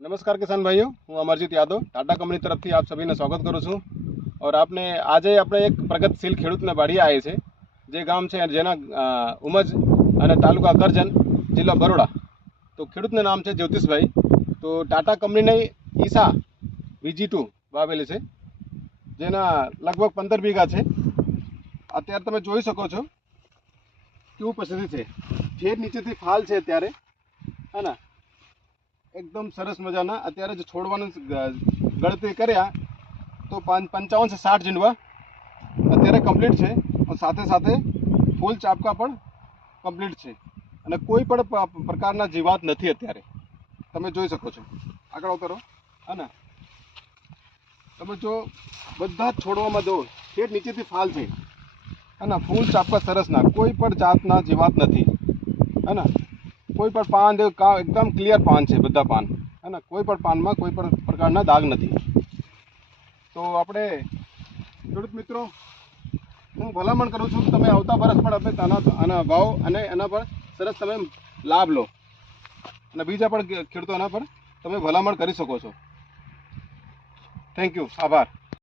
नमस्कार किसान भाइयों, હું અમરજીત યાદવ ટાટા કંપની તરફથી આપ સભીને સ્વાગત કરું છું। और आपने આજે આપણે એક પ્રગતિશીલ ખેડૂતને વાડી આવ્યા છે, જે ગામ છે જેના ઉમજ અને તાલુકા કરજણ, જિલ્લો બરોડા। તો ખેડૂતનું નામ છે જ્યોતિષભાઈ। તો ટાટા કંપનીની ઈસા VG2 વાવેલી છે, જેના લગભગ 15 વીઘા છે। અત્યારે તમે જોઈ શકો છો કેવું પરિસ્થિતિ છે। ફેર નીચેથી ફાલ છે અત્યારે, હે ને, एकदम सरस मजाना। अत्यारे जो छोड़वाने गणतरी कर्या तो 55 से 60 झींडवा अत्यारे कम्प्लीट है, और साथे साथे फूल चापका पण कम्प्लीट है, અને કોઈ પણ પ્રકારના જીવાત નથી। અત્યારે તમે જોઈ શકો છો, આગળ ઉતરો, અને તમે જો બધા જ છોડવામાં જો ઠેઠ નીચેથી ફાલ છે, અને ફૂલ ચાપકા સરસના, કોઈ પણ જાતના જીવાત નથી, है ना। कोई पर पान एकदम क्लियर पान है, बधा पान, है ना। कोई पर पान में कोई पर प्रकार दाग नहीं। तो आपणे खेडूत मित्रों, हूँ भलामण करूँ छूँ कि तमे आवता वर्ष पर आना भाव अने एना पर सरस तमे लाभ लो, अने बीजा पण खेडूतो एना पर तमे भलामण करी शको छो। थैंक यू, आभार।